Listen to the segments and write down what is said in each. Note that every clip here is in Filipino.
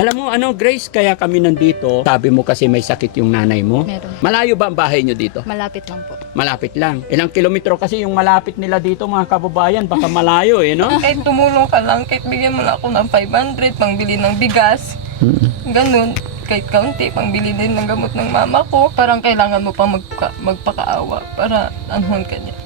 Alam mo, Grace, kaya kami nandito. Sabi mo kasi may sakit yung nanay mo. Meron. Malayo ba ang bahay nyo dito? Malapit lang po. Malapit lang. Ilang kilometro kasi yung malapit nila dito, mga kababayan. Baka malayo no? Kahit tumulong ka lang, kahit bigyan mo na ako ng 500, pangbili ng bigas, ganun. Kahit kaunti, pangbili din ng gamot ng mama ko. Parang kailangan mo pa magpakaawa para anuhan ka niya.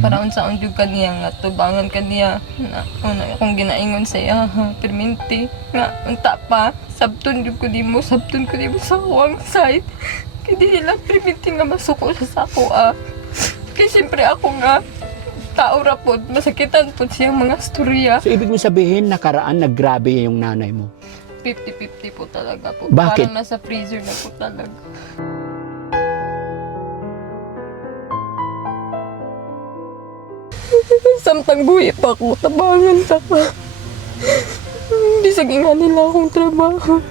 Para unsaon jud kaniya nga tubangan kaniya na una akong ginaingon sa iya perminti nga unta pa sabton jud ko dimo sa kuwang side kay di nila perminti nga masuko sa ako kay siyempre ako nga tao ra pod masakitan pod siyang mga storya. So, ibig mo sabihin, nakaraan, naggrabe yung nanay mo? 50-50 po talaga po. Bakit? Parang nasa freezer na po talaga. Samtang buhi pa ako, tabangan sa ka. Hindi saging nga nila akong trabaho.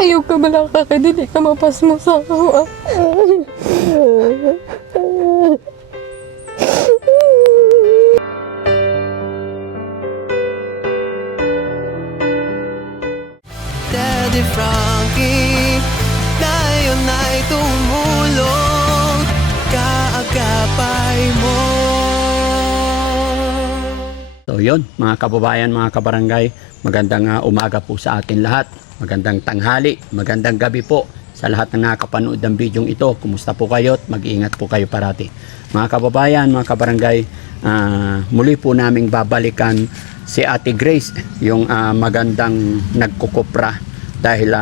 Ayaw ka bala ka kaya dili ka mapas mo sa ako. Daddy Frankie, tayo na'y tumulong, kaagapay mo. So yun, mga kababayan, mga kabarangay, magandang umaga po sa atin lahat. Magandang tanghali, magandang gabi po sa lahat ng nakapanood ng bidyong ito. Kumusta po kayo at mag-iingat po kayo parati. Mga kababayan, mga kabarangay, muli po naming babalikan si Ate Grace, yung magandang nagkukupra dahil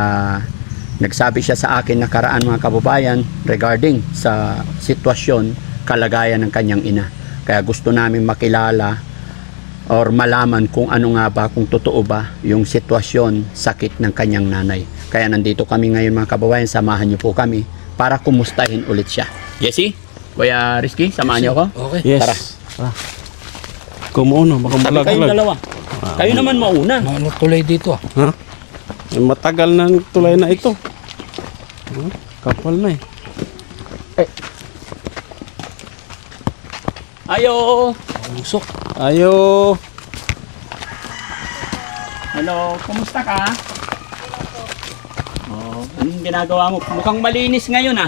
nagsabi siya sa akin nakaraan, mga kababayan, regarding sa sitwasyon, kalagayan ng kanyang ina. Kaya gusto namin makilala or malaman kung ano nga ba, kung totoo ba yung sitwasyon, sakit ng kanyang nanay. Kaya nandito kami ngayon, mga kababayan, samahan niyo po kami para kumustahin ulit siya. Jesse, Kuya Rizky, samahan niyo ako? Okay. Yes. Tara. Kumuuna, baka Sabi kayong malaglag. dalawa. Kayo naman mauna. Ano tuloy dito Ha? Eh, matagal na tulay na ito. Kapal na eh. Ayo. Usok. Ayo. Hello, kumusta ka? Oh, anong ginagawa mo? Mukhang malinis ngayon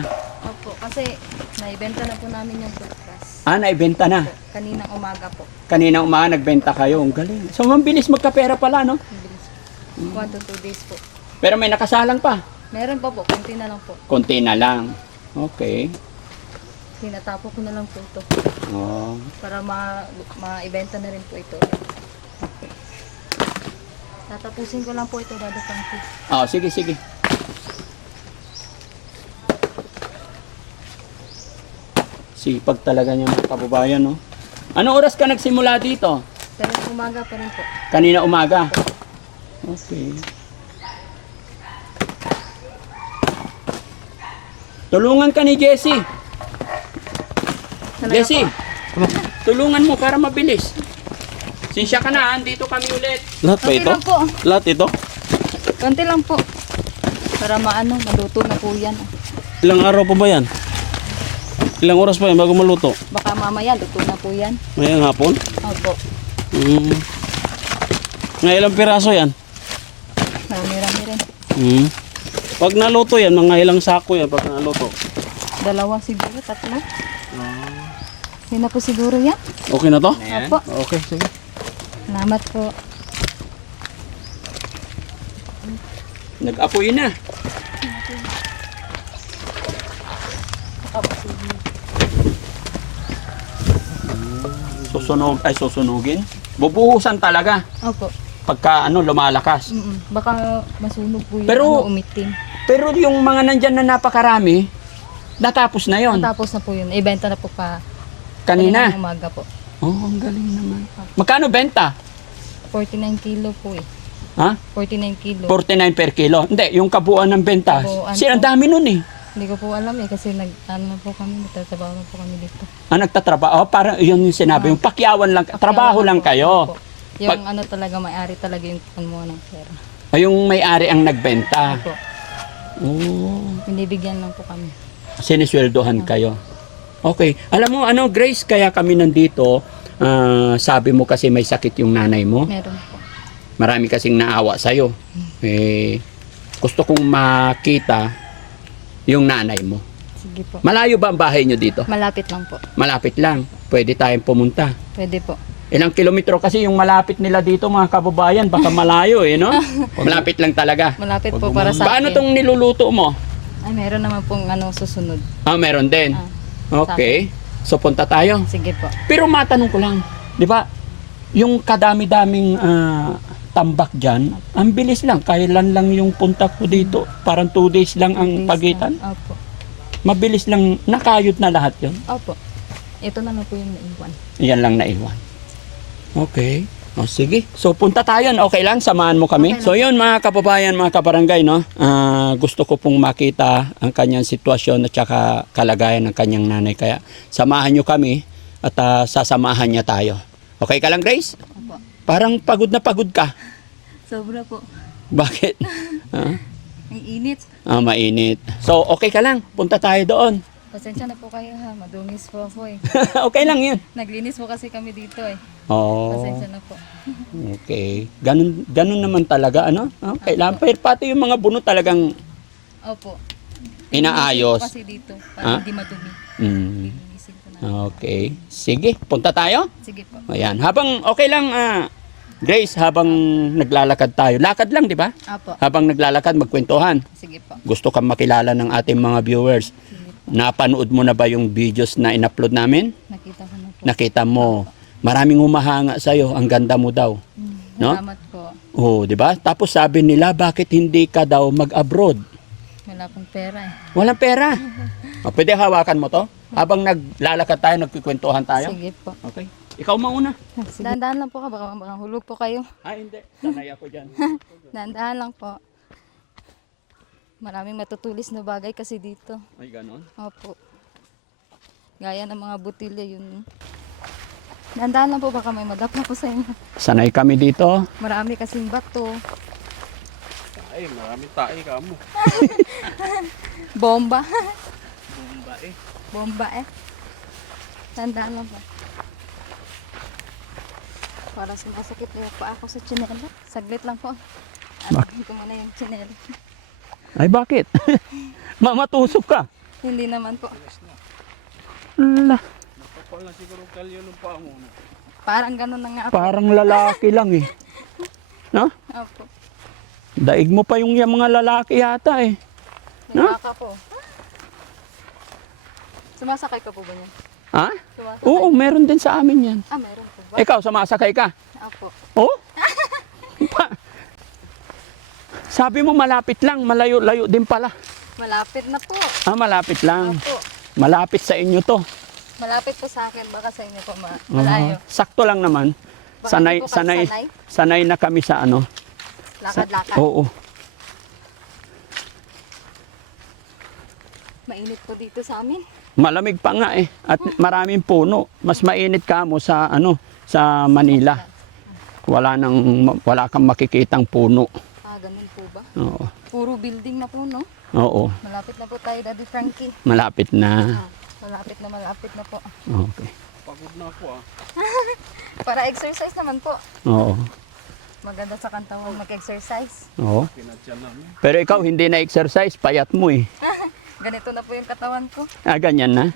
Opo, kasi naibenta na po namin yung toothbrush. Naibenta na. Kaninang umaga po. Kanina umaga nagbenta kayo. Ang galing. So, mabilis magkapera pala, no? Mabilis. 1 to 2 days po. Pero may nakasalang pa. Meron pa po, konti na lang po. Konti na lang. Okay. Tinatapo ko na lang po ito. Oh. Para maibenta na rin po ito. Tatapusin ko lang po ito, Dada Frankie. Oh, sige, sige. Sipag talaga niya, mga kababayan, no? Anong oras ka nagsimula dito? Pero umaga pa rin po. Kanina umaga. Okay. Tulungan ka ni Jessie. Talaga Jessie, po. tulungan mo para mabilis. Sinsya ka na, andito kami ulit. Lahat ba Konti ito? lang po. Lahat ito? Konti lang po. Para maluto na po yan. Ilang araw pa ba yan? Ilang oras pa yan bago maluto? Baka mamaya luto na po yan. Ngayong hapon? Opo. Ngayon ilang piraso yan? Marami-rami rin. Pag naluto yan, mga ilang sako yan pag naluto? 2 siguro, 3. Yun na po siguro yan. Okay na to? Opo. Okay, sige. Salamat po. Nag-apoy na. Susunugin. Bubuhusan talaga Opo. pagka lumalakas. Baka masunog po yung Pero- umitim. Pero yung mga nandyan na napakarami, natapos na yon Tapos na po yun. Ibenta na po kanina. kaninang umaga po. Oh, ang galing naman. Magkano benta? 49 kilo po eh. Ha? 49 kilo. 49 per kilo. Hindi, yung kabuuan ng benta. Kabuuan Ang po. dami nun eh. Hindi ko po alam eh kasi po kami, nagtatrabaho na po kami dito. Nagtatrabaho. Parang yun yung sinabi. Yung pakyawan lang, trabaho lang po. kayo. Opo. Yung talaga may-ari talaga yung kumuha ng pera. O yung may-ari ang nagbenta. Opo. Oh, Binibigyan lang po kami. sinisweldohan kayo. Okay. Alam mo, Grace, kaya kami nandito, sabi mo kasi may sakit yung nanay mo. Meron po. marami kasing naawa sa'yo. Gusto kong makita yung nanay mo. Sige po. Malayo ba ang bahay nyo dito? Malapit lang po. Malapit lang. Pwede tayong pumunta. Pwede po. Ilang kilometro kasi yung malapit nila dito mga kababayan, baka malayo no? Malapit lang talaga. Malapit po para sa Paano akin. tong niluluto mo? Ay, meron naman pong susunod. Meron din. Okay. So punta tayo. Sige po. Pero matanong ko lang, di ba, yung kadami-daming tambak dyan, ang bilis lang. Kailan lang yung punta ko dito? Parang 2 days lang ang pagitan. Opo. Mabilis lang, nakayod na lahat yun. Opo. Ito na lang po yung naiwan. Yan lang naiwan. Okay. O sige. So punta tayo. Okay lang? Samahan mo kami. Okay lang. So yun mga kababayan, mga kabarangay, no? Gusto ko pong makita ang kanyang sitwasyon at saka kalagayan ng kanyang nanay. Kaya samahan nyo kami at sasamahan niya tayo. Okay ka lang, Grace? Opo. Parang pagod na pagod ka. Sobra po. Bakit? Ang init. Mainit. So okay ka lang. Punta tayo doon. Pasensya na po kayo ha. Madungis po ako eh. Okay lang yun. Naglinis po kasi kami dito eh. Oh. Pasensya na po. Okay. Ganun naman talaga, ano? Kailangan pa pati yung mga buno talagang Opo. inaayos. Linisin po kasi dito. Para hindi madumi. Mm. Linisin ko na. Okay. Sige, punta tayo. Sige po. Ayan. Habang okay lang, Grace, habang naglalakad tayo. Lakad lang, di ba? Opo. Habang naglalakad, magkwentuhan. Sige po. Gusto kang makilala ng ating mga viewers. Sige po. Napanood mo na ba yung videos na in-upload namin? Nakita ko na po. Nakita mo. Maraming humahanga sa'yo. Ang ganda mo daw. No? Salamat po. Oh, di ba? Tapos sabi nila, bakit hindi ka daw mag-abroad? Wala pong pera eh. Walang pera. Pwede hawakan mo to? Habang naglalakad tayo, nagkikwentuhan tayo? Sige po. Okay. Ikaw mauna. Dahan-dahan lang po ka. Baka hulog po kayo. Hindi. Sanay ako dyan. Dahan-dahan lang po. Maraming matutulis na bagay kasi dito. Ay, ganon. Opo. Gaya ng mga butilya yun. Dahan-dahan lang po baka may madapa po sa inyo. Sanay kami dito. Marami kasing bato. Ay, marami tayo ka mo. Bomba. Bumba eh. Bomba eh. Dahan-dahan lang po. Para sumasakit na yung paa ko sa tsinela. Saglit lang po. Alagin ko muna yung tsinela. Ay, bakit? Mamatusok ka. Hindi naman po. Ala, Kapal na siguro kalyo ng paa mo. Parang ganun na nga po. parang lalaki lang eh. No? Opo. Daig mo pa yung mga lalaki yata eh. May No? baka po. Sumasakay ka po ba niyan? Ha? Sumasakay? Oo, meron din sa amin yan. Meron po ba? Ikaw, sumasakay ka? Opo. Oh? Sabi mo malapit lang, malayo-layo din pala. Malapit na po. Malapit lang. Opo. Malapit sa inyo to. Malapit po sa akin. Baka sa inyo po malayo. Sakto lang naman. Baka Sanay, hindi po kayo sanay, sanay na kami sa ano. Lakad-lakad. Oo. Mainit po dito sa amin. Malamig pa nga eh. At maraming puno. Mas mainit ka mo sa ano, sa Manila. Wala kang makikitang puno. Ganun po ba? Oo. Puro building na po, no? Oo. Malapit na po tayo, Daddy Frankie. Malapit na. Malapit na po. Okay. Pagod na ako Para exercise naman po. Oo. Maganda sa kantawan mag-exercise. Oo. Pinadyan namin. Pero ikaw hindi na exercise, payat mo eh. Ganito na po yung katawan ko. Ganyan na.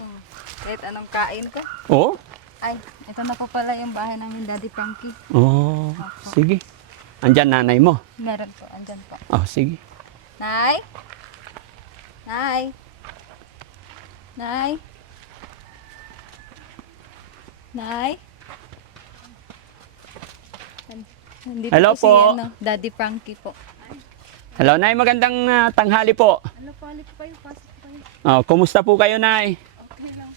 Kahit anong kain ko. Oo. Ay, ito na po pala yung bahay namin, Daddy Frankie. Oo. Sige. Andyan nanay mo. Meron po, andyan po. Sige. Nay? Nay? Nay? Nay? Nandito Hello po. po. Si Daddy Frankie po. Hello, Nay. Magandang tanghali po. Ano po, halip po kayo, pasok po kayo. Kumusta po kayo, Nay? Okay lang.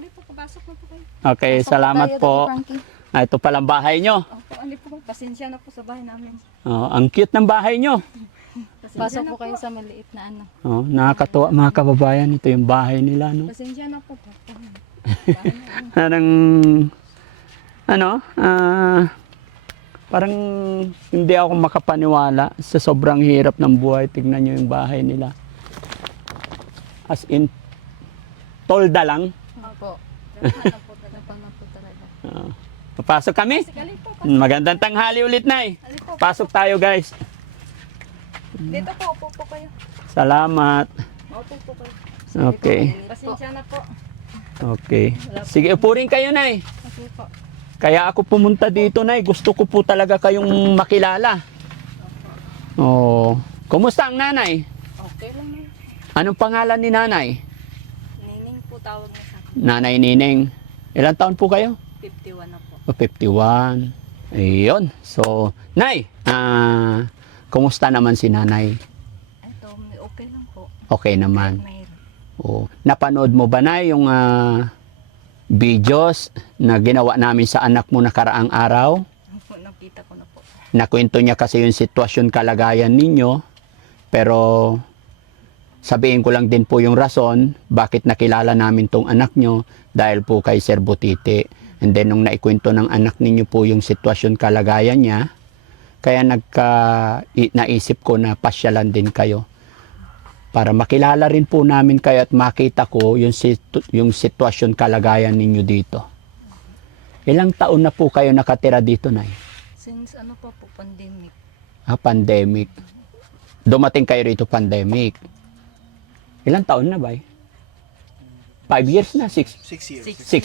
Halip po, pasok na po kayo. Okay, Pasok salamat tayo, po. Daddy Frankie. Ito palang bahay nyo. Opo, halip po, pasensya na po sa bahay namin. Ang cute ng bahay nyo. Pasok po kayo sa maliit na ano. Nakakatuwa mga kababayan. Ito yung bahay nila. No? Pasensya na po. Parang, parang hindi ako makapaniwala sa sobrang hirap ng buhay. Tignan nyo yung bahay nila. As in, tolda lang. Opo. Hanap po talaga. Ah, Papasok kami? Sige, po. Magandang tanghali ulit, Nay. Alin po. Pasok tayo, guys. Dito po, upo po kayo. Salamat. Upo po kayo. Okay. Pasensya na po. Okay. Sige, upo rin kayo, Nay. Okay po. Kaya ako pumunta dito, Nay. Gusto ko po talaga kayong makilala. Oh. Kumusta ang nanay? Okay lang yun. Anong pangalan ni nanay? Nining po tawag niya sa akin. Nanay Nining. Ilang taon po kayo? 51 na po. O, 51. Ayun. So, Nay, kumusta naman si nanay? Ito, okay lang po. Okay naman. Mayroon. O, napanood mo ba na yung videos na ginawa namin sa anak mo nakaraang araw? Opo, nakita ko na po. Nakwento niya kasi yung sitwasyon kalagayan ninyo. Pero sabihin ko lang din po yung rason bakit nakilala namin tong anak nyo dahil po kay Sir Butiti. And then nung naikwento ng anak ninyo po yung sitwasyon kalagayan niya, kaya naisip ko na pasyalan din kayo para makilala rin po namin kayo at makita ko yung sitwasyon kalagayan ninyo dito. Ilang taon na po kayo nakatira dito, Nay? Since ano pa po, pandemic. Pandemic. Dumating kayo rito pandemic. Ilang taon na ba? 5 years na? 6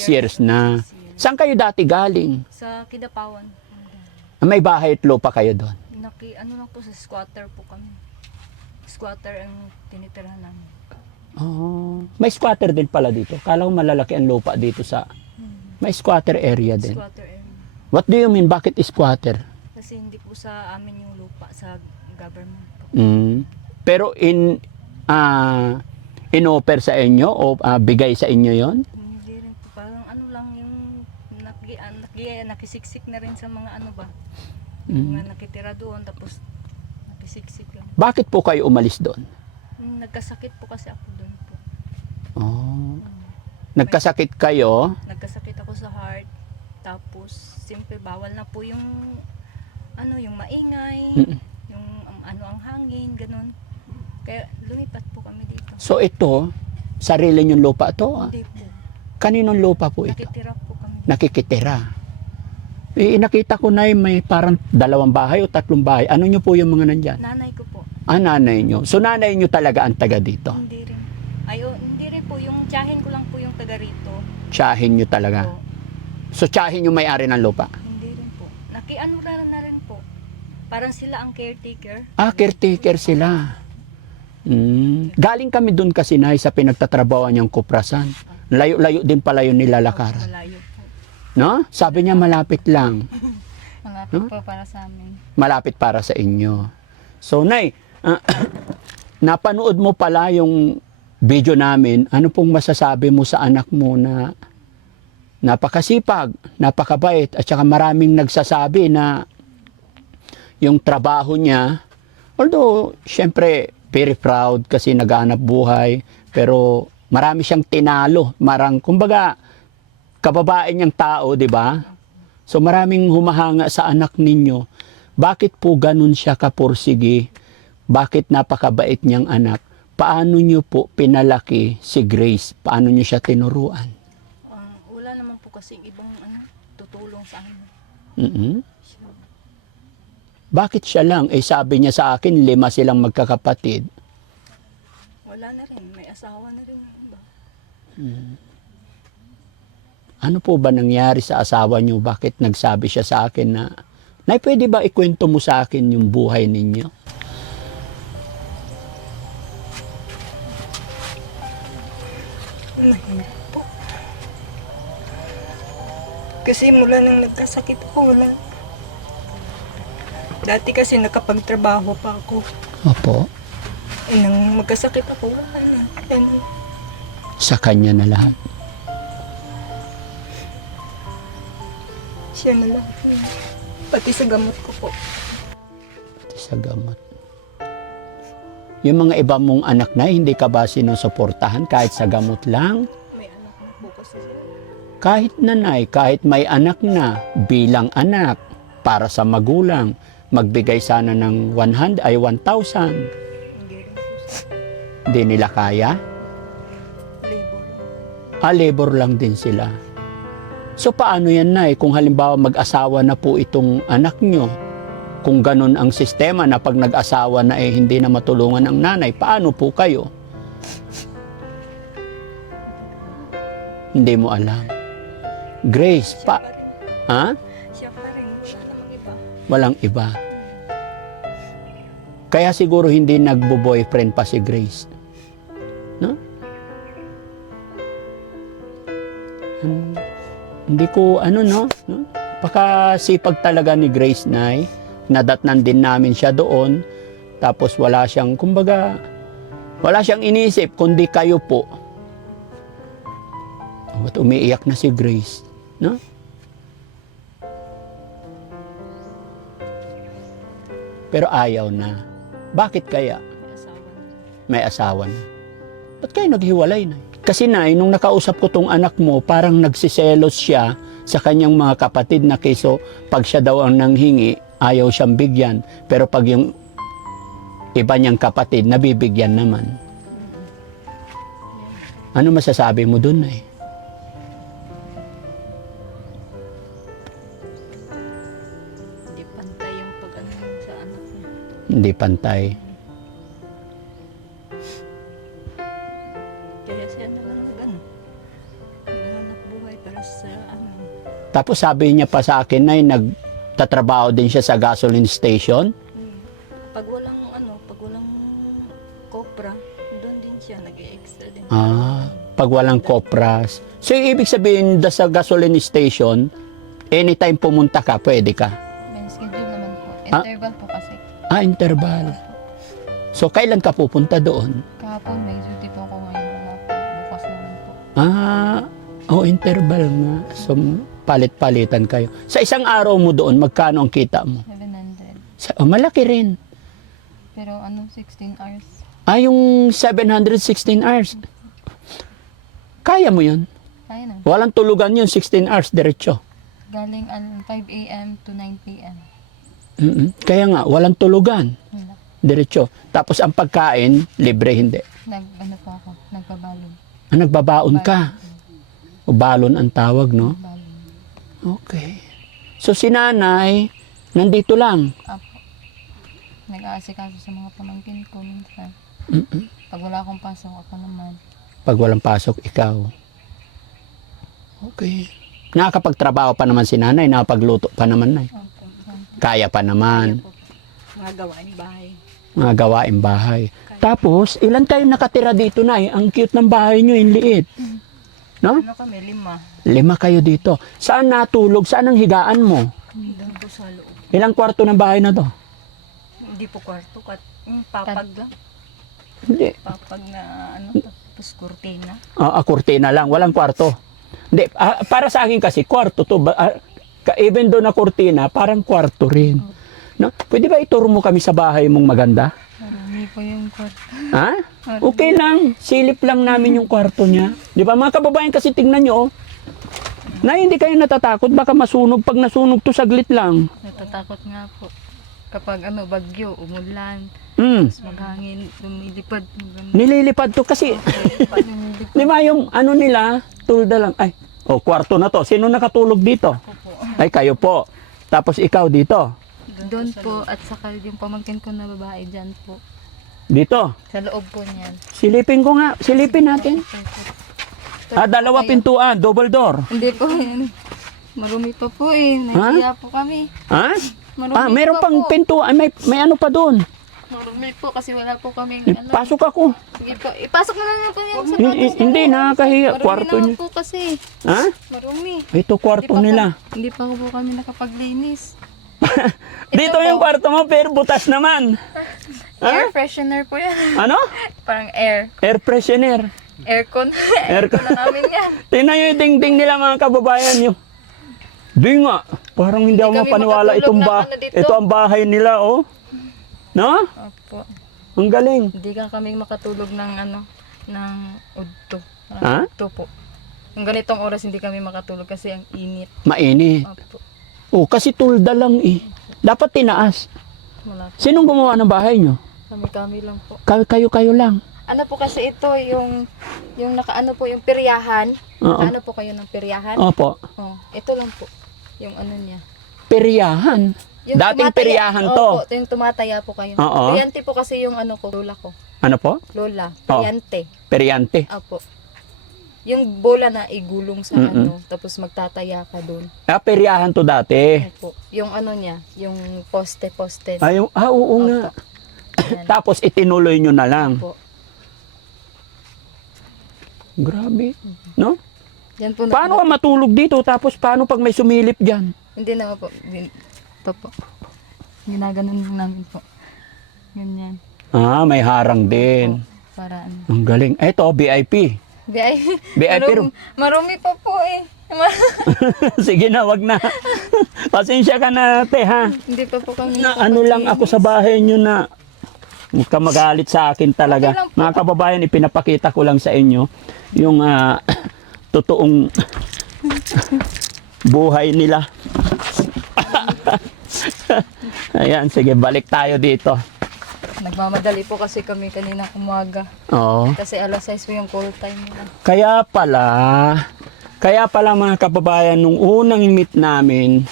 years na. Saan kayo dati galing? Sa Kidapawan. May bahay at lupa kayo doon? Ano lang po, sa squatter po kami. Squatter ang tinitirahan namin. Oh, may squatter din pala dito. Kala ko malalaki ang lupa dito sa... May squatter area din. Squatter area. What do you mean? Bakit squatter? Kasi hindi po sa amin yung lupa, sa government po. Pero in-offer sa inyo o bigay sa inyo yon? Hindi rin po. Parang ano lang yung nakisiksik na rin sa mga ano ba. Mga nakitira doon tapos nakisiksik lang. Bakit po kayo umalis doon? Nagkasakit po kasi ako doon po. Oh. Nagkasakit kayo? Nagkasakit ako sa heart. Tapos siyempre bawal na po yung ano yung maingay, yung ano ang hangin, ganun. Kaya lumipat po kami dito. So ito, sarili niyong lupa to? Hindi po. Kaninong lupa po ito? Nakitira po kami. Nakikitira. Nakita ko na may parang 2 bahay o 3 bahay. Ano nyo po yung mga nandyan? Nanay ko po. Nanay nyo. So nanay nyo talaga ang taga dito? Hindi rin. Hindi rin po. Yung tiyahin ko lang po yung taga rito. Tiyahin nyo talaga? Po. So tiyahin nyo may-ari ng lupa? Hindi rin po. Nakiano na rin po. Parang sila ang caretaker. Caretaker sila. Galing kami dun kasi na sa pinagtatrabaho niyang kuprasan. Layo-layo din pala yun nilalakaran. Malayo po. No? Sabi niya malapit lang. Malapit po para sa amin. Malapit para sa inyo. So, Nay, napanood mo pala yung video namin. Ano pong masasabi mo sa anak mo na napakasipag, napakabait, at saka maraming nagsasabi na yung trabaho niya, although, syempre, very proud kasi naghahanap buhay, pero marami siyang tinalo. Kumbaga, kababae niyang tao, di ba? So maraming humahanga sa anak ninyo. Bakit po ganun siya kapursige? Bakit napakabait niyang anak? Paano niyo po pinalaki si Grace? Paano niyo siya tinuruan? Wala naman po kasi ibang tutulong sa amin. Bakit siya lang? Sabi niya sa akin, 5 silang magkakapatid. Wala na rin. May asawa na rin yung iba. Ano po ba nangyari sa asawa niyo? Bakit nagsabi siya sa akin na, Nay, pwede ba ikwento mo sa akin yung buhay ninyo? Nahirap po. Kasi mula nang nagkasakit ako, wala. Dati kasi nakapagtrabaho pa ako. Opo. Nang magkasakit ako, wala na. Sa kanya na lahat. Siya na lang. Pati sa gamot ko po. Pati sa gamot. Yung mga iba mong anak na, hindi ka ba sinusuportahan kahit sa gamot lang? May anak na po kasi sila. Kahit nanay, kahit may anak na, bilang anak, para sa magulang, magbigay sana ng 1,000. Hindi rin po sila. Hindi nila kaya? Labor. Labor lang din sila. So paano yan, Nay? Kung halimbawa mag-asawa na po itong anak nyo, kung ganun ang sistema na pag nag-asawa na hindi na matulungan ang nanay, paano po kayo? Hindi mo alam. Grace, ha? Siya pa rin, wala namang iba. Walang iba. Kaya siguro hindi nagbo-boyfriend pa si Grace. No? Hindi ko, no? Pakasipag talaga ni Grace, Nay. Nadatnan din namin siya doon. Tapos wala siyang, kumbaga, wala siyang inisip, kundi kayo po. Ba't umiiyak na si Grace? No? Pero ayaw na. Bakit kaya? May asawa na. Ba't kayo naghiwalay na? Kasi Nay, nung nakausap ko tong anak mo, parang nagsiselos siya sa kanyang mga kapatid na keso pag siya daw ang nanghingi, ayaw siyang bigyan. Pero pag yung iba niyang kapatid, nabibigyan naman. Ano masasabi mo dun, Nay? Hindi pantay yung pag-ano sa anak niya. Hindi pantay. Kaya siya na lang gano'n. Naghanap buhay para sa ano. Tapos sabi niya pa sa akin, Nay, nagtatrabaho din siya sa gasoline station. Pag walang pag walang kopra, doon din siya, nag-extra din. Pag walang kopras. So, yung ibig sabihin, sa gasoline station, anytime pumunta ka, pwede ka. May schedule naman po. Ah? Interval po kasi. Interval. So, kailan ka pupunta doon? Kahapon may duty po ako ngayon. Wala po. Bukas naman po. Interval nga. So, palit-palitan kayo. Sa isang araw mo doon, magkano ang kita mo? 700. Malaki rin. Pero 16 hours. Yung 716 hours. Kaya mo yun? Kaya na. Walang tulugan yun, 16 hours, diretso. Galing 5 a.m. to 9 p.m. Kaya nga, walang tulugan. Wala. Diretso. Tapos ang pagkain, libre hindi. Ano po ako? Nagbabalon. Nagbabaon ka. O balon ang tawag, no? Balon. Okay. So si nanay, nandito lang. Apo. Nag-aasikaso sa mga pamangkin ko minsan. Pag wala akong pasok, ako naman. Pag walang pasok, ikaw. Okay. Nakakapagtrabaho pa naman si nanay, nakapagluto pa naman, Nay. Opo. Kaya pa naman. Mga gawain bahay. Mga gawain bahay. Tapos, ilan kayo nakatira dito, Nay? Ang cute ng bahay nyo, yung liit. No? Ano kami, 5. 5 kayo dito. Saan natulog? Saan ang higaan mo? Doon po sa loob. Ilang kwarto ng bahay na to? Hindi po kwarto. Papag lang. Hindi. Papag na tapos kurtina. Kurtina lang. Walang kwarto. Hindi. Para sa akin kasi, kwarto to. Even doon na kurtina, parang kwarto rin. No? Pwede ba ituro mo kami sa bahay mong maganda? Marami po yung kwarto. Ha? Okay lang. Silip lang namin yung kwarto niya. Di ba? Mga kababayan kasi tingnan nyo, oh. Na hindi kayo natatakot. Baka masunog. Pag nasunog to, saglit lang. Natatakot nga po. Kapag bagyo, umulan, Mm. tapos maghangin, lumilipad. Nililipad to kasi, di ba yung ano nila, tulda lang. Ay, kwarto na to. Sino nakatulog dito? Ay, kayo po. Tapos ikaw dito. Doon po, at saka yung pamangkin ko na babae dyan po. Dito. Sa loob po niyan. Silipin ko nga. Silipin natin. Dalawa pintuan. Double door. Hindi po yan. Marumi pa po eh. Nahiya po kami. Ha? Marumi Meron pa pang po. pintuan. May ano pa doon. Marumi po kasi wala po kami. Pasok ako. Sige po. Ipasok mo na lang po yung sapatos. Hindi, nakakahiya. Marumi Kwarto naman niya. po kasi. Ha? Marumi. Ito kwarto nila. Hindi pa po kami nakapaglinis. Dito yung kwarto mo, pero butas naman. Air freshener po yan. Ano? Parang air. Air freshener. Aircon. Aircon. Aircon na namin yan. Tingnan nyo yung dingding nila mga kababayan nyo. Di nga. Parang hindi ako kami mapaniwala makatulog ng ano dito. ito ang bahay nila, oh. No? Opo. Ang galing. Hindi ka kami makatulog ng ng udto. Ha? Udto po. Yung ganitong oras hindi kami makatulog kasi ang init. Mainit. Opo. Kasi tulda lang eh. Dapat tinaas. Wala po. Sinong gumawa ng bahay nyo? Kami-kami lang po. Kayo lang. Ano po kasi ito, yung nakaano po, yung peryahan. Oo. Ano po kayo ng peryahan? Opo. Oh, ito lang po. Yung ano niya. Peryahan. Yung Dating peryahan to. Opo, ito yung tumataya po kayo. Oo. Peryante po kasi yung ano ko, lola ko. Ano po? Lola, Oh. peryante. Peryante. Opo. Yung bola na igulong sa Mm-mm. ano, tapos magtataya ka doon. Peryahan to dati. Opo. Yung ano niya, yung poste-poste. Oo nga. Yan. Tapos itinuloy nyo na lang. Opo. Grabe. No? Yan po. Paano ka matulog dito? Tapos paano pag may sumilip dyan? Hindi naman po. Ito po. Ginaganon lang namin po. Ganyan. May harang din. Para ano. Ang galing. Eto, VIP. VIP room. Marumi pa po eh. Sige na, wag na. Pasensya ka na, te, ha? Hindi pa po kami. Na, ano lang ako sa bahay nyo na huwag ka magalit sa akin talaga. Okay lang po. Mga kababayan, ipinapakita ko lang sa inyo yung totoong buhay nila. Ayan, sige, balik tayo dito. Nagmamadali po kasi kami kanina umaga. Oo. Kasi alas 6 po yung call time nila. Kaya pala mga kababayan, nung unang meet namin,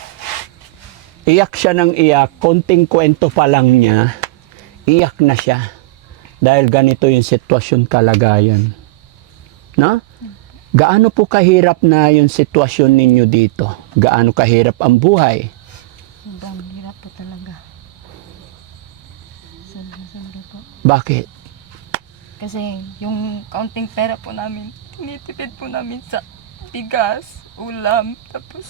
iyak siya ng iyak, konting kwento pa lang niya, iyak na siya. Dahil ganito yung sitwasyon, kalagayan. No? Gaano po kahirap na yung sitwasyon ninyo dito? Gaano kahirap ang buhay? Sobrang hirap po talaga. Sobra po. Bakit? Kasi yung counting pera po namin, tinitipid po namin sa bigas, ulam, tapos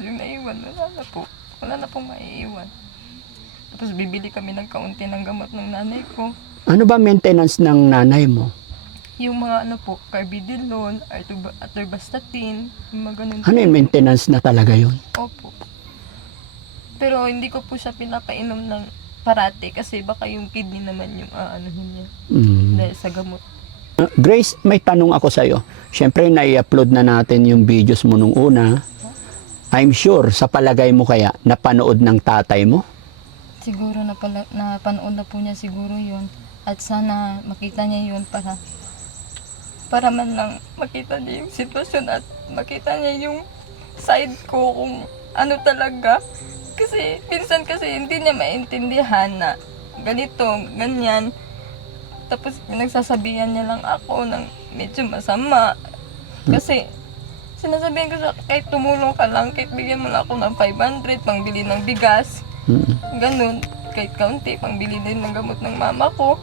yung naiwan, wala na po. Wala na pong maiiwan. Tapos bibili kami ng kaunti ng gamot ng nanay ko. Ano ba maintenance ng nanay mo? Yung mga ano po, carbidilon, atorvastatin, yung mga ganun. Ano yung maintenance na talaga yun? Opo. Pero hindi ko po siya pinapainom ng parati kasi baka yung kidney naman yung aanohin niya dahil sa gamot. Grace, may tanong ako sa'yo. Siyempre, nai-upload na natin yung videos mo nung una. I'm sure, sa palagay mo kaya, napanood ng tatay mo? Siguro napanood na po niya siguro yun. At sana makita niya yun para man lang makita niya yung sitwasyon at makita niya yung side ko kung ano talaga. Kasi minsan kasi hindi niya maintindihan na ganito, ganyan. Tapos pinagsasabihan niya lang ako ng medyo masama. Kasi sinasabihan ko siya, kahit tumulong ka lang, kahit bigyan mo lang ako ng 500 pangbili ng bigas. Ganun, kahit kaunti, pangbili din ng gamot ng mama ko.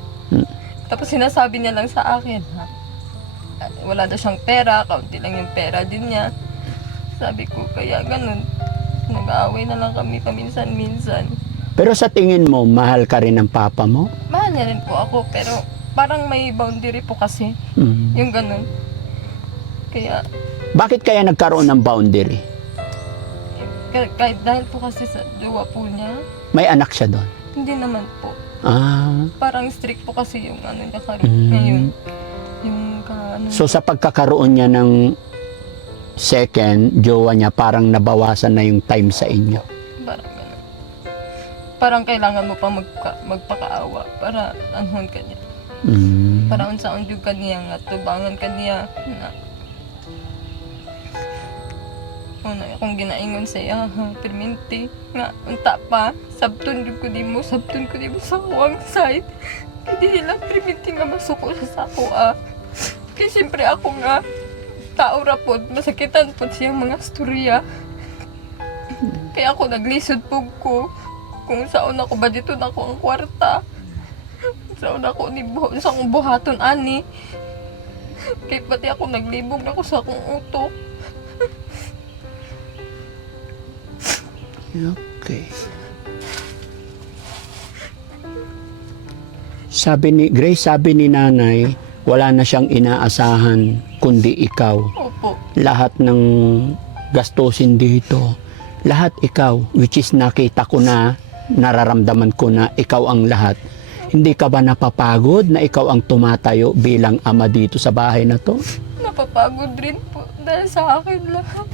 Tapos sinasabi niya lang sa akin, wala daw siyang pera, kaunti lang yung pera din niya. Sabi ko, kaya ganun, nag-aaway na lang kami paminsan-minsan. Pero sa tingin mo, mahal ka rin ng papa mo? Mahal niya rin po ako, pero parang may boundary po kasi, yung ganun. Kaya, Bakit kaya nagkaroon ng boundary? kahit dahil po kasi sa jowa po niya, May anak siya doon. hindi naman po. Parang strict po kasi yung ano niya ngayon. Yung So sa pagkakaroon niya ng second jowa niya, parang nabawasan na yung time sa inyo. parang ganun. Parang kailangan mo pa magpakaawa para anhon ka niya. Para unsaon jud kaniya nga tubangan kaniya na una akong ginaingon sa iya, perminti nga unta pa sabton jud ko dimo sa huwag side. Hindi lang perminti nga masuko sa sako Kaya siyempre ako nga tao ra pod, masakitan pod siyang mga storya. Kaya ako naglisod po ko kung saan ako ba dito na ako ang kwarta. Saan ako sa akong buhaton ani. Kaya pati ako naglibog na ako sa akong utok. Okay. Sabi ni Grace, sabi ni nanay, wala na siyang inaasahan kundi ikaw. Opo. Lahat ng gastusin dito, lahat ikaw, which is nakita ko na, nararamdaman ko na ikaw ang lahat. Hindi ka ba napapagod na ikaw ang tumatayo bilang ama dito sa bahay na to? Napapagod rin po dahil sa akin lahat.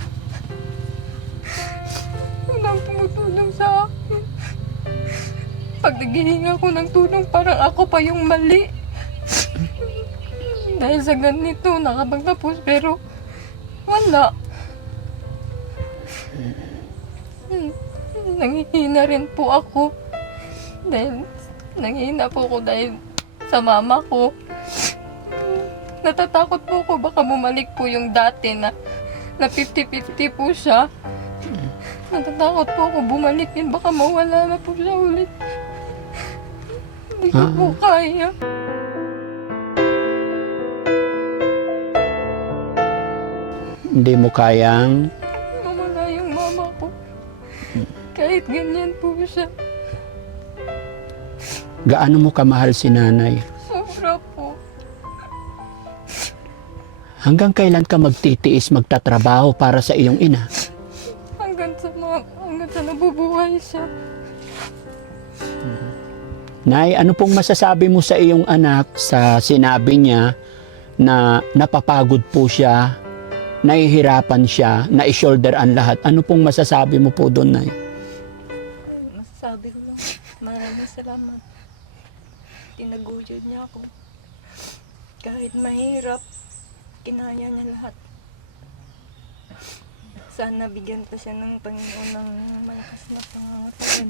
Walang tumutulong sa akin. Pag naghihinga ako ng tulong, parang ako pa yung mali. Dahil sa ganito, nakapagtapos, pero wala. Nanghihina rin po ako. Dahil, nanghihina po ako dahil sa mama ko. Natatakot po ako, baka bumalik po yung dati na 50-50 po siya. Natatakot po ako bumalik yun, baka mawala na po siya ulit. Hindi ko po kaya. Hindi mo kayang Mawala yung mama ko. Kahit ganyan po siya. gaano mo kamahal si nanay? Sobra po. Hanggang kailan ka magtitiis magtatrabaho para sa iyong ina? Hanggang sa nabubuhay siya. Nay, ano pong masasabi mo sa iyong anak sa sinabi niya na napapagod po siya, nahihirapan siya, na-shoulder ang lahat? Ano pong masasabi mo po doon, Nay? Masasabi ko lang, maraming salamat. Tinaguyod niya ako. Kahit mahirap, kinaya niya lahat. Sana bigyan pa siya ng Panginoon ng malakas na pangangatagan.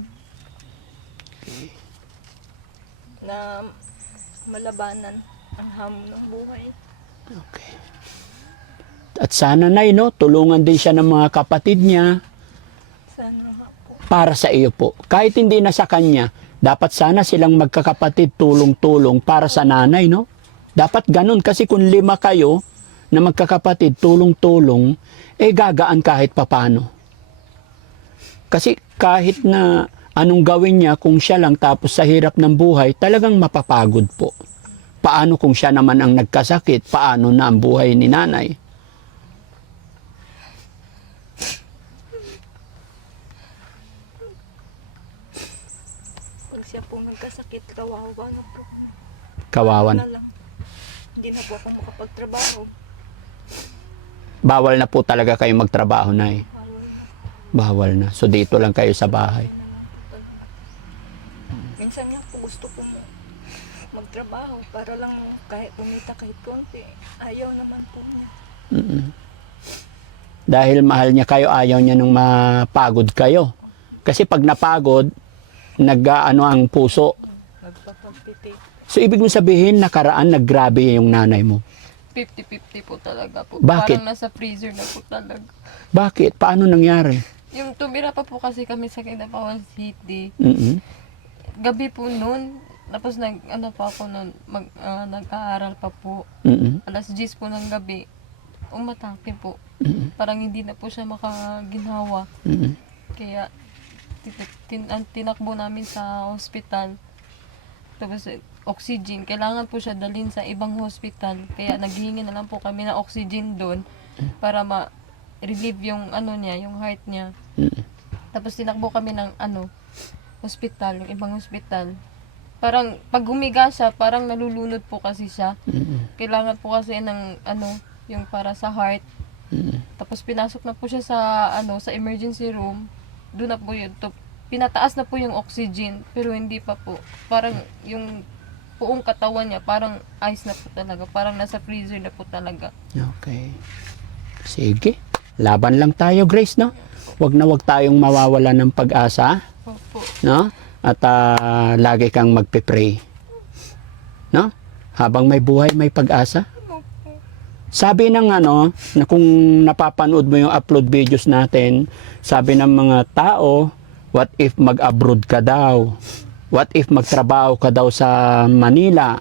Na malabanan ang hamon ng buhay. Okay. At sana, Nay, no, tulungan din siya ng mga kapatid niya Sana nga po. para sa iyo po. Kahit hindi na sa kanya, dapat sana silang magkakapatid tulong-tulong para sa nanay, no? Dapat ganun kasi kung 5 kayo na magkakapatid tulong-tulong, gagaan kahit papano. Kasi kahit na anong gawin niya kung siya lang tapos sa hirap ng buhay, talagang mapapagod po. Paano kung siya naman ang nagkasakit? Paano na ang buhay ni nanay? Pag siya po nagkasakit, kawawa na po. Kawawan. Na lang. Hindi na po ako makapagtrabaho. Bawal na po talaga kayo magtrabaho, Nay. Bawal na. Bawal na. So dito lang kayo sa bahay. Minsan nga po gusto ko magtrabaho para lang kahit kumita kahit konti. Ayaw naman po niya. Dahil mahal niya kayo, ayaw niya nung mapagod kayo. Kasi pag napagod, nag-ano ang puso. Magpapagpiti. So ibig mo sabihin, nakaraan, naggrabe yung nanay mo. 50-50 po talaga po. Bakit? Parang nasa freezer na po talaga. Bakit? Paano nangyari? Yung tumira pa po kasi kami sa Kinapawan City. Mm-mm. Gabi po noon, tapos pa ako noon, nag-aaral pa po. Mm-mm. Alas 10 po ng gabi, umatake po. Parang hindi na po siya makaginhawa. Mm-mm. Kaya tinakbo namin sa hospital. Tapos oxygen, kailangan po siya dalhin sa ibang hospital. Kaya naghihingi na lang po kami ng oxygen doon para ma-relieve yung niya, yung heart niya. Tapos tinakbo kami ng hospital, yung ibang hospital. Parang pag humiga siya, parang nalulunod po kasi siya. Kailangan po kasi ng yung para sa heart. Tapos pinasok na po siya sa emergency room. Doon na po yun. Pinataas na po yung oxygen, pero hindi pa po. Parang yung buong katawan niya, parang ice na po talaga. Parang nasa freezer na po talaga. Okay. Sige. Laban lang tayo, Grace, no? Huwag na huwag tayong mawawala ng pag-asa, Opo. no? At lagi kang magpe-pray. No? Habang may buhay, may pag-asa. Sabi ng na kung napapanood mo yung upload videos natin, sabi ng mga tao, what if mag-abroad ka daw? What if magtrabaho ka daw sa Manila?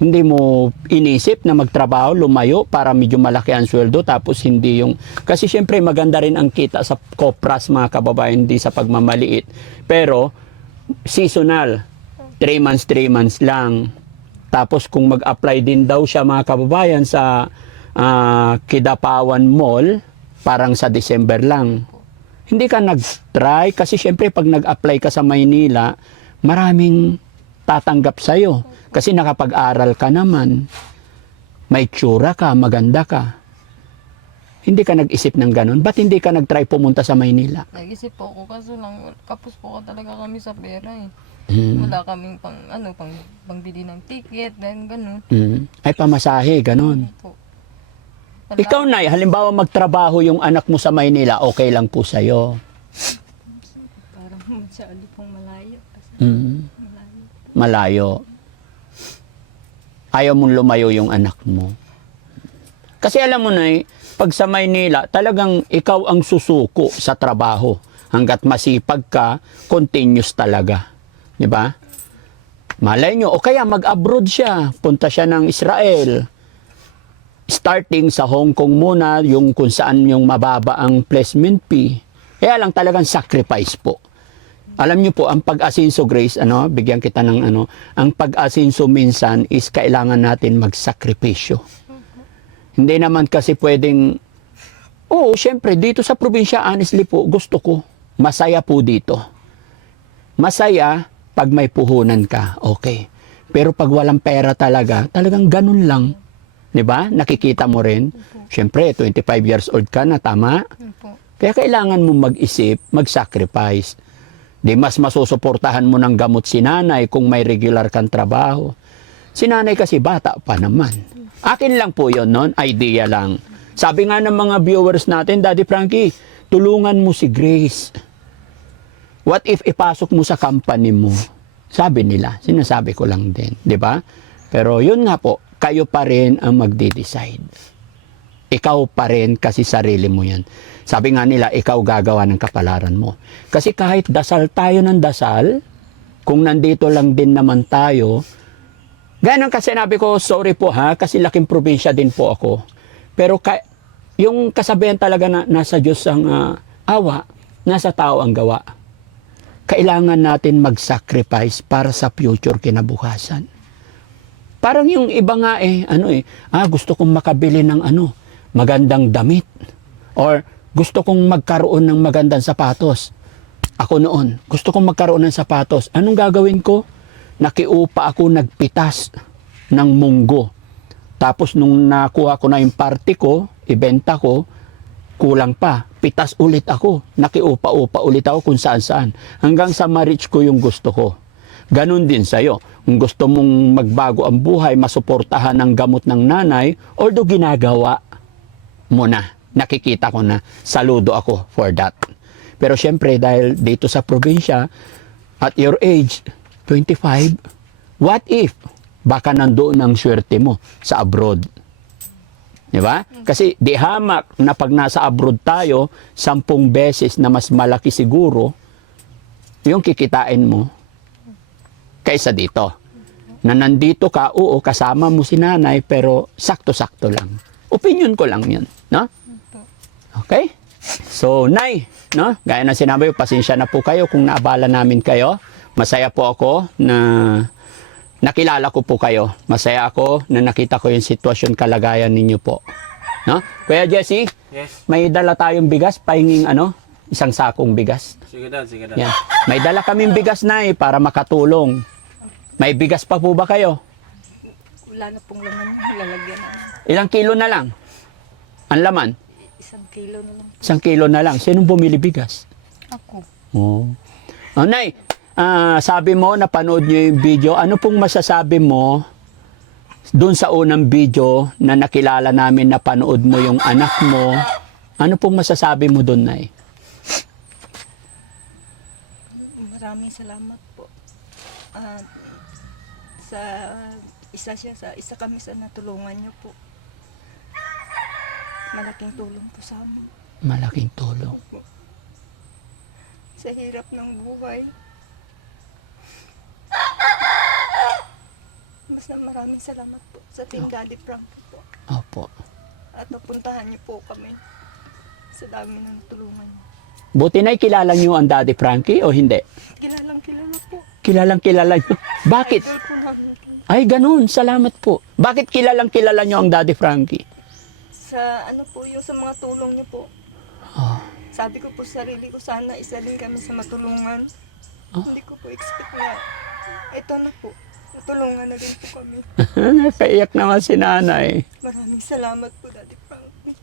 Hindi mo inisip na magtrabaho, lumayo para medyo malaki ang sweldo tapos hindi yung... Kasi syempre maganda rin ang kita sa Kopras mga kababayan, hindi sa pagmamaliit. Pero seasonal, 3 months lang. Tapos kung mag-apply din daw siya mga kababayan sa Kidapawan Mall, parang sa December lang. Hindi ka nag-try kasi syempre pag nag-apply ka sa Maynila, maraming tatanggap sa'yo. Kasi nakapag-aral ka naman, may tsura ka, maganda ka. Hindi ka nag-isip ng ganun? Ba't hindi ka nag-try pumunta sa Maynila? Nag-isip po ako kaso lang, kapos po talaga kami sa pera eh. Mm. Wala kaming pangbili ng ticket, then ganun. Ay, pamasahe, ganun. Po. Wala. Ikaw, Nay, halimbawa magtrabaho yung anak mo sa Maynila, okay lang po sa'yo. Parang masyado pong malayo. Kasi malayo. Malayo. Ayaw mong lumayo yung anak mo. Kasi alam mo, Nay, pag sa Maynila, talagang ikaw ang susuko sa trabaho. Hanggat masipag ka, continuous talaga. Di ba? Malay nyo, o kaya mag-abroad siya. Punta siya ng Israel. Starting sa Hong Kong muna, yung kung saan yung mababa ang placement fee. Kaya lang talagang sacrifice po. Alam nyo po, ang pag-asinso, Grace, bigyan kita ng ang pag-asinso minsan is kailangan natin magsakripisyo. Hindi naman kasi pwedeng, syempre, dito sa probinsya, honestly po, gusto ko. Masaya po dito. Masaya pag may puhunan ka, okay. Pero pag walang pera talagang ganun lang. 'Di ba? Nakikita mo rin. Siyempre, 25 years old ka na, tama? Kaya kailangan mo mag-isip, mag-sacrifice. Di mas masusuportahan mo ng gamot si nanay kung may regular kang trabaho. Si nanay kasi bata pa naman. Akin lang po yun, non? Idea lang. Sabi nga ng mga viewers natin, Daddy Frankie, tulungan mo si Grace. What if ipasok mo sa company mo? Sabi nila, sinasabi ko lang din, di ba? Pero yun nga po, kayo pa rin ang magde-decide. Ikaw pa rin kasi sarili mo yan. Sabi nga nila, ikaw gagawa ng kapalaran mo. Kasi kahit dasal tayo ng dasal, kung nandito lang din naman tayo, ganun kasi sinabi ko, sorry po ha, kasi laking probinsya din po ako. Pero yung kasabihan talaga na nasa Diyos ang awa, nasa tao ang gawa. Kailangan natin mag-sacrifice para sa future kinabukasan. Parang yung iba nga gusto kong makabili ng magandang damit. Or gusto kong magkaroon ng magandang sapatos. Ako noon, gusto kong magkaroon ng sapatos. Anong gagawin ko? Nakiupa ako, nagpitas ng munggo. Tapos nung nakuha ko na yung party ko, ibenta ko, kulang pa. Pitas ulit ako. Nakiupa-upa ulit ako kung saan-saan. Hanggang sa ma-reach ko yung gusto ko. Ganon din sa'yo. Kung gusto mong magbago ang buhay, masuportahan ng gamot ng nanay, although ginagawa mo na. Nakikita ko na. Saludo ako for that. Pero syempre, dahil dito sa probinsya, at your age, 25, what if baka nandoon ang swerte mo sa abroad? Di ba? Kasi di hamak na pag nasa abroad tayo, 10 beses na mas malaki siguro yung kikitain mo kaysa dito. Na nandito ka, oo, kasama mo si nanay, pero sakto-sakto lang. Opinion ko lang yun. No? Okay? So, Nay, no? Gaya na sinabi ko, pasensya na po kayo kung naabala namin kayo. Masaya po ako na nakilala ko po kayo. Masaya ako na nakita ko yung sitwasyon, kalagayan ninyo po. No? Kuya Jesse, Yes. may dala tayong bigas, pahinging isang sakong bigas. Sige dad, sige dad. Yan. May dala kaming bigas na para makatulong. May bigas pa po ba kayo? Wala na pong laman yung lalagyan namin. Ilang kilo na lang? Ang laman? 1 kilo na lang. 1 kilo na lang. Sinong bumili bigas? Ako. Oh. Nay, sabi mo, napanood nyo yung video. Ano pong masasabi mo dun sa unang video na nakilala namin, napanood mo yung anak mo? Ano pong masasabi mo dun, Nay? Maraming salamat po. Isa kami sa natulungan niyo po. Malaking tulong po sa amin. Malaking tulong. Sa hirap ng buhay. Basta maraming salamat po sa Team Daddy Frankie po. Opo. At napuntahan niyo po kami sa dami ng tulungan niyo. Buti na kilala nyo ang Daddy Frankie o hindi? Kilalang kilala po. Kilalang kilala nyo. Bakit? Idol po namin kayo. Ay, ganun. Salamat po. Bakit kilalang kilala nyo ang Daddy Frankie? Sa sa mga tulong niyo po. Oh. Sabi ko po sa sarili ko, sana isa din kami sa matulungan. Hindi ko po expect na ito na po. Natulungan na rin po kami. Napaiyak naman si nanay. Maraming salamat po, Daddy Frankie.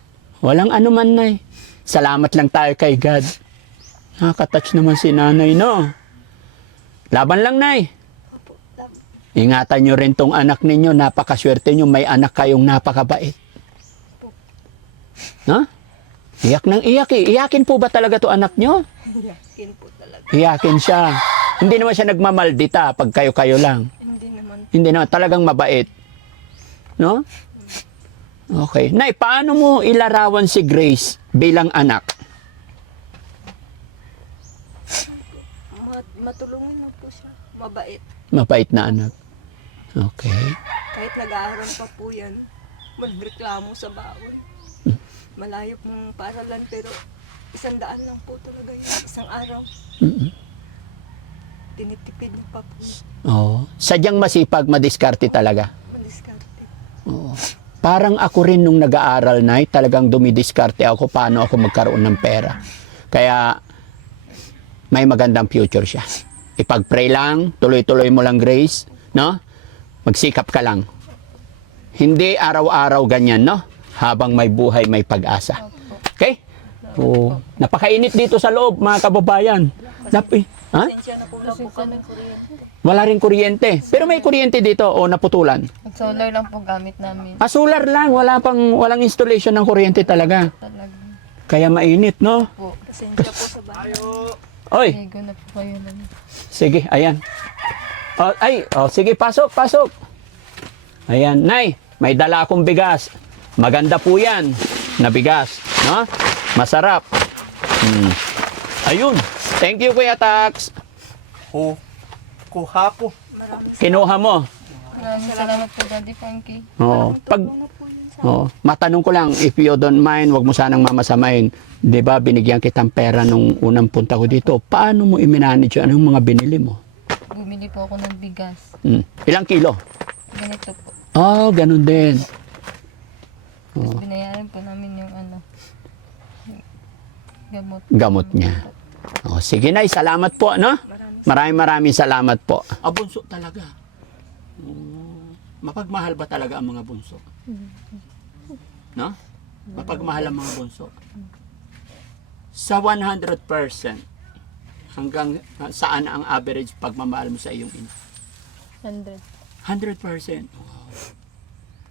Walang anuman, Nay. Salamat lang tayo kay God. Nakaka-touch naman si Nanay, no? Laban lang, Nay. Ingatan nyo rin tong anak ninyo. Napakaswerte nyo. May anak kayong napakabait. No? Iyak nang iyak eh. Iyakin po ba talaga to anak nyo? Yakin po talaga. Iyakin siya. Hindi naman siya nagmamaldita pag kayo-kayo lang. Hindi naman. Hindi naman. Talagang mabait. No? Okay. Nay, paano mo ilarawan si Grace bilang anak? Matulungin mo po siya. Mabait. Mabait na anak. Okay. Kahit nag-aaral pa po yan, magreklamo sa baon. Malayo pong paaralan pero 100 lang po talaga yun. Isang araw. Tinitipid niya pa po. Oo. Sadyang masipag, madiskarte talaga. Madiskarte. Oo. Parang ako rin nung nag-aaral, Nay, talagang dumidiskarte ako paano ako magkaroon ng pera. Kaya may magandang future siya. Ipag-pray lang, tuloy-tuloy mo lang, Grace, no? Magsikap ka lang. Hindi araw-araw ganyan, no? Habang may buhay, may pag-asa. Okay? Oo. Napakainit dito sa loob, mga kababayan. Ha? Pasensya na po lang po kami kuryente. Wala rin kuryente. Pero may kuryente dito o naputulan. Solar lang po gamit namin. Solar lang, walang installation ng kuryente talaga. Talaga. Kaya mainit, no? Po. Pasensya po sa bahay. Oy, Ligo na po kayo lang. sige, ayan. Sige, pasok. Ayan, Nay, may dala akong bigas. Maganda po yan na bigas, no? Masarap. Ayun. Thank you, Kuya Tax. Kuha ko. Kinuha mo. Maraming salamat po, Daddy Frankie. Oo. Matanong ko lang, if you don't mind, wag mo sanang mamasamain. 'Di ba, binigyan kitang pera nung unang punta ko dito. Paano mo i-manage yun? Anong mga binili mo? Bumili po ako ng bigas. Ilang kilo? Ganito po. Oh, ganun din. Tapos binayaran po namin yung gamot. Gamot niya. Oh, sige, Nay, salamat po, no? Maraming salamat po. Bunso talaga. Mapagmahal ba talaga ang mga bunso? No? Mapagmahal ang mga bunso. Sa 100%, hanggang saan ang average pagmamahal mo sa iyong ina? 100. 100%. Wow.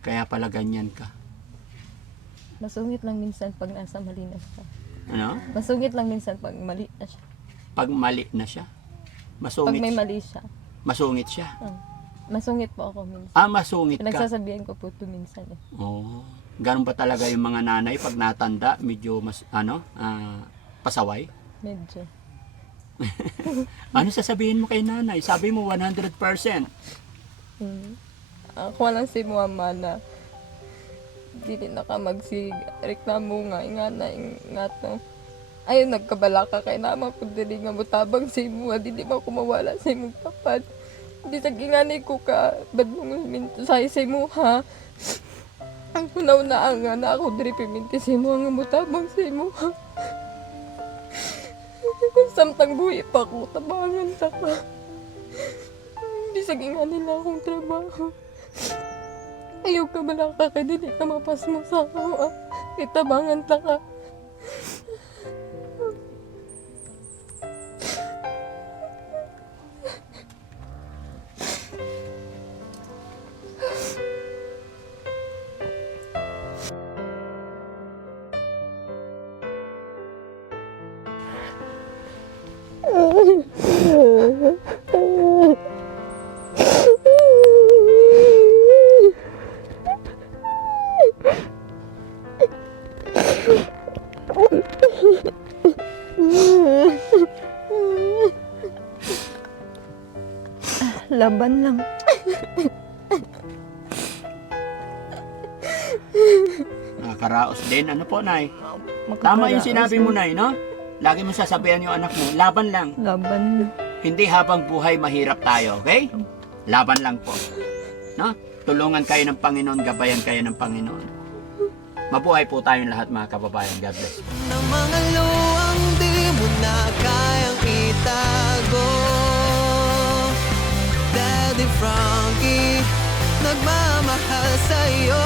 Kaya pala ganyan ka. Masungit lang minsan pag nasa mali na siya. Ano? Masungit lang minsan pag mali na siya. Pag mali na siya. Pag Masungit. may mali siya. Masungit siya. Masungit po ako minsan. Masungit ka. Pinagsasabihan ko po ito minsan eh. Oo. Ganun ba talaga yung mga nanay pag natanda, medyo pasaway? Medyo. Ano sasabihin mo kay nanay? Sabi mo 100%. Ako lang si mama na dili na ka magsireklamo nga ingat no. Ayun nagkabalaka kay nama pag dili nga mutabang sa imo dili ba ko mawala sa imong tapat. Di sa ginganay ko ka bad mong mintasay sa imo ha. Ang kunaw na nga na ako diri piminti sa imo nga mutabang sa imo ha. Samtang buhi pa ko tabangan sa ka. Di sa ginganay na akong trabaho. Ayaw ka balaka kay dili ka mapas mo sa ako. Itabangan ta ka. Laban lang. Nakakaraos din. Ano po, Nay? Tama yung sinabi mo, Nay, no? Lagi mo sasabihan yung anak mo, laban lang. Laban lang. Hindi habang buhay mahirap tayo, okay? Laban lang po. No? Tulungan kayo ng Panginoon, gabayan kayo ng Panginoon. Mabuhay po tayong lahat, mga kababayan. God bless. Ng mga luang di mo na kayang itago. Daddy Frankie, nagmamahal sa'yo.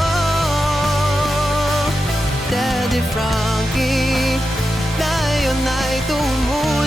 Daddy si Frankie. Ngayon ay tumulo